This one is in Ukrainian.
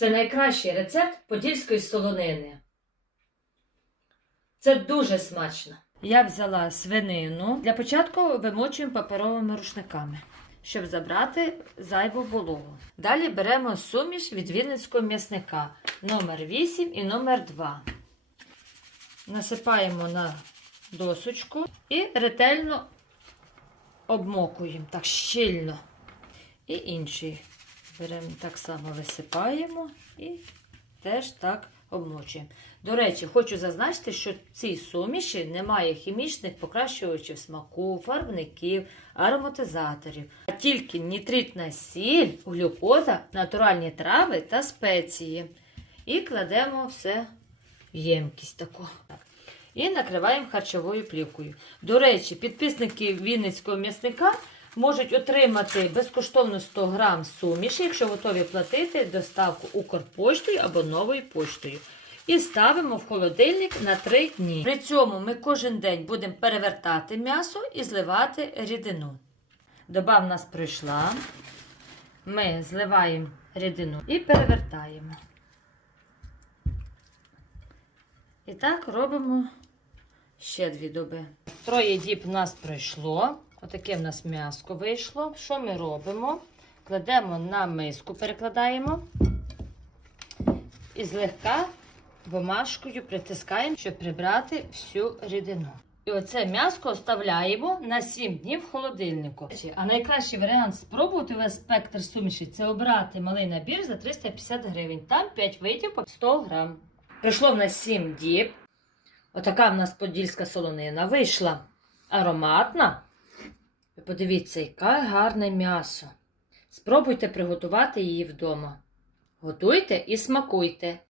Це найкращий рецепт подільської солонини. Це дуже смачно. Я взяла свинину. Для початку вимочуємо паперовими рушниками, щоб забрати зайву вологу. Далі беремо суміш від вінницького м'ясника номер 8 і номер 2. Насипаємо на досочку і ретельно обмокуємо так щільно. І інший беремо так само висипаємо і теж так обмочуємо. До речі, хочу зазначити, що в цій суміші немає хімічних покращувачів смаку, фарбників, ароматизаторів, а тільки нітритна сіль, глюкоза, натуральні трави та спеції. І кладемо все в ємкість таку. І накриваємо харчовою плівкою. До речі, підписники Вінницького м'ясника можуть отримати безкоштовно 100 грам суміші, якщо готові платити доставку Укрпоштою або новою поштою. І ставимо в холодильник на 3 дні. При цьому ми кожен день будемо перевертати м'ясо і зливати рідину. Доба в нас пройшла. Ми зливаємо рідину і перевертаємо. І так робимо ще дві доби. Троє діб в нас пройшло. Отаке в нас м'яско вийшло. Що ми робимо? Кладемо на миску, перекладаємо і злегка бумажкою притискаємо, щоб прибрати всю рідину. І оце м'яско оставляємо на 7 днів в холодильнику. А найкращий варіант спробувати весь спектр суміші це обрати малий набір за 350 гривень. Там 5 видів по 100 грам. Прийшло в нас 7 діб. Отака в нас подільська солонина вийшла ароматна. Подивіться, яке гарне м'ясо. Спробуйте приготувати її вдома. Готуйте і смакуйте.